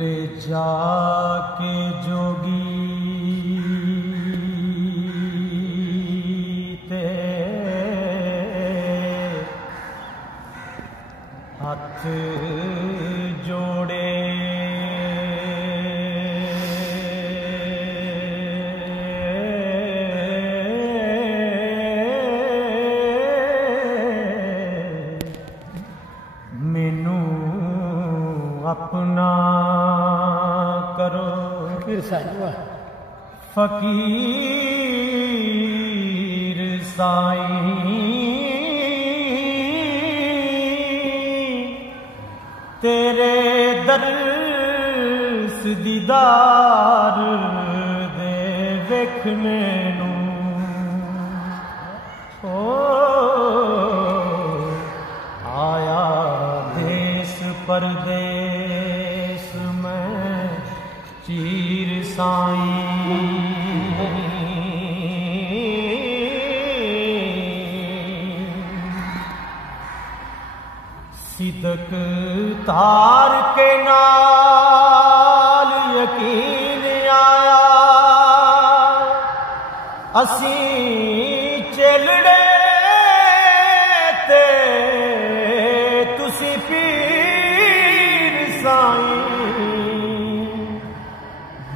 ले जाके जोगी ते हाथ जोड़े मैनू अपना करो फकीर साईं तेरे दर्स दीदार दे वेखने नू ओ आया देश परदेश में चीर साईं सिदक तार के नाल यकीन आया असी चलड़े ते तुसी पीर साईं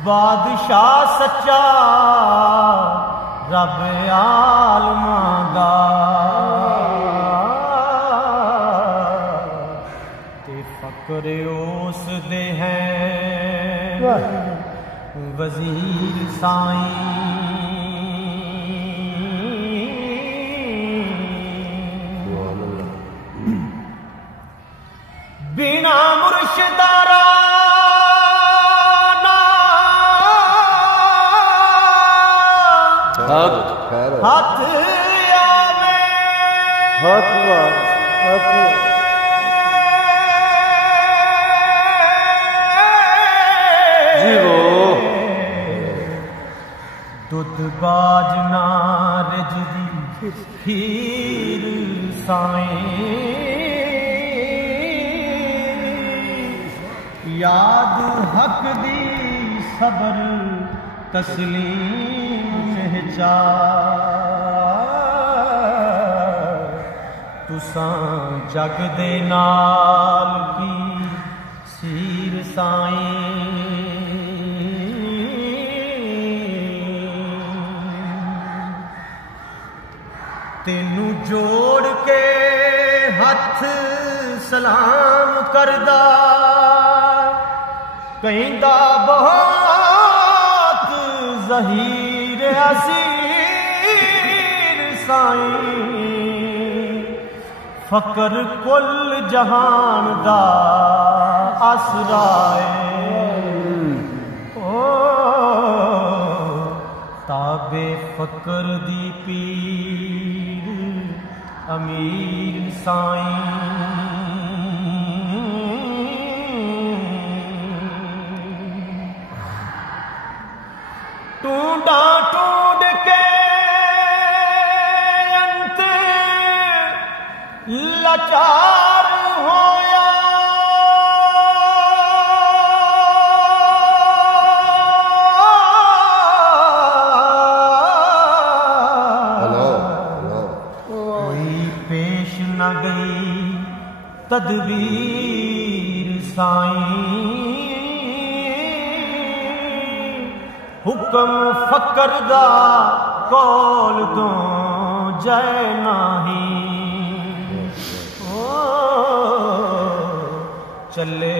बादशाह सच्चा रब आलमां दा ते फकर उस दे हैं वजीर साईं बिना मुर्शिदारा हाथ आवे दुध बाज ना रजदी खीर साईं याद हक दी सबर तस्लीम चा तुसां जग दे नाल की सीर साईं तेनू जोड़ के हथ सलाम करदा कहंदा बहुत ज़हीर असीर साईं फकर कुल जहान दा आसराए ओ ताबे फकर दी पीर अमीर साईं टूंडा टूंड के अंत लाचार होया कोई पेश न गई तदबीर साईं हुक्म फकर दा कौल तो जय नाही ओ चले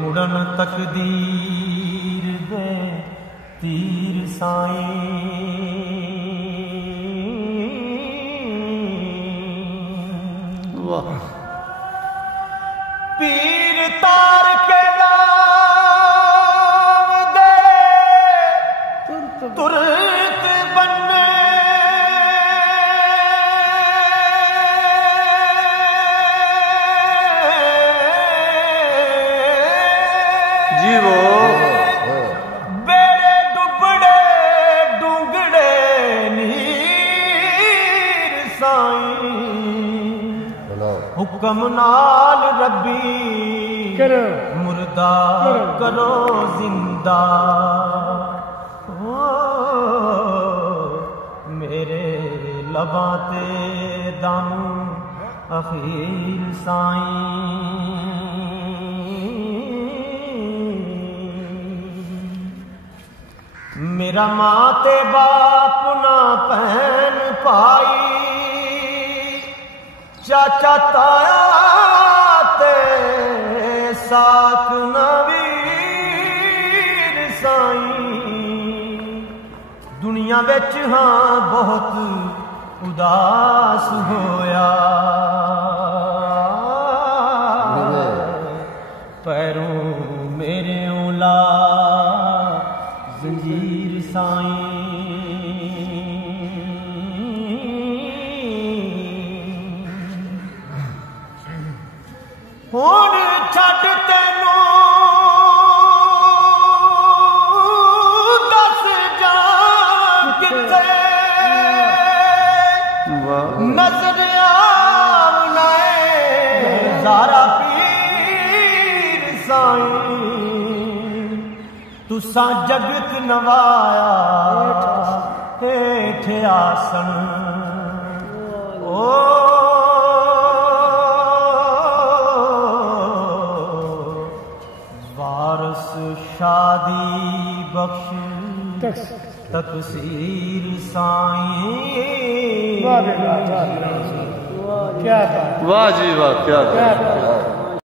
मुड़न तकदीर दे तीर साईं वाह पीर तार के तुरत बन्ने जीवो हुक्म नाल रब्बी करो मुर्दा करो जिंदा। ओ मेरे लबां ते दामू अखीर साईं। मेरा मां ते बाप ना भैन भाई चाचा ताया ते साक नवीर साईं। दुनिया विच हाँ बहुत उदास होया पैरों मेरे ओला जंजीर साईं। हुण छड्ड तैनू दस जा किथे नजर आवना ज़ारा पीर साईं। तुसां जगत नवाया हेठ आसन ओ वारस शादी बख्श तकसीर साईं। क्या बात, वाह जी वाह, क्या बात।